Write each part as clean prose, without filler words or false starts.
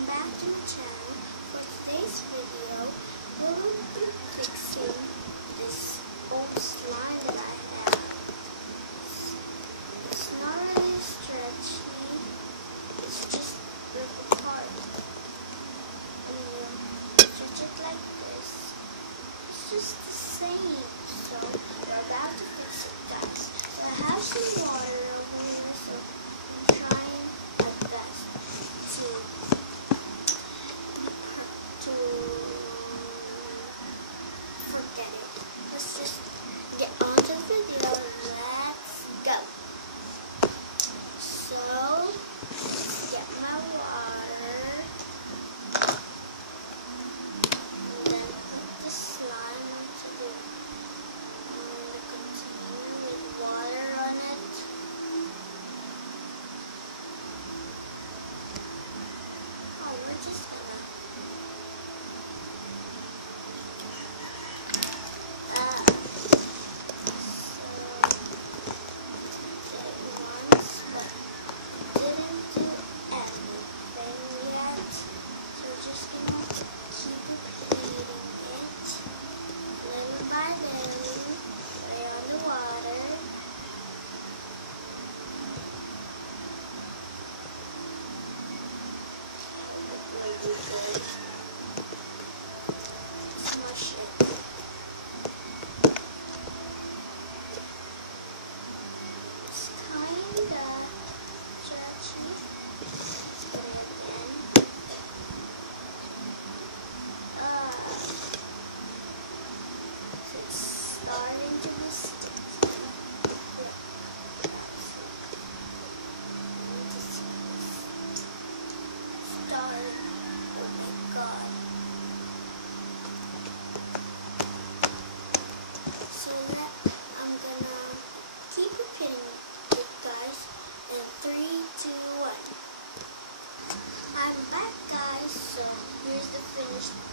welcome back to the channel. For today's video, we'll be fixing this old slime that I have. It's not really stretchy, it's just ripped apart. And you stretch it like this. It's just the same. So we're about to fix it, guys. So I have some water over here, so I'm trying my best to forget it. Let's just get on to the video. Let's go. So let's get my water and then put the slime into the container with water on it. Oh, we're just gonna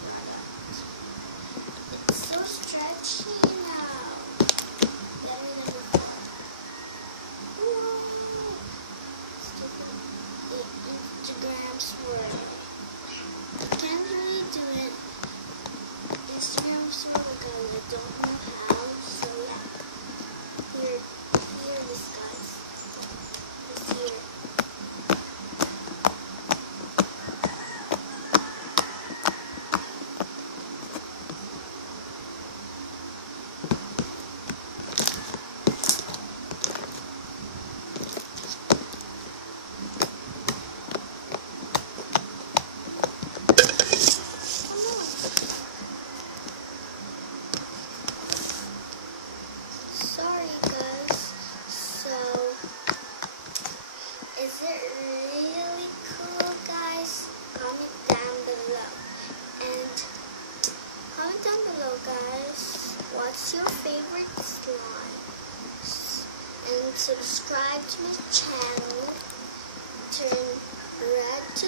product. It's so stretchy now. Better than before. Whoa! Stupid Instagram swirl. I can't really do it. Instagram swirl because I don't know how. So yeah. Here it is, guys. It's here. Sorry guys, so is it really cool, guys? Comment down below. And comment down below, guys, what's your favorite slime? And subscribe to my channel. Turn red to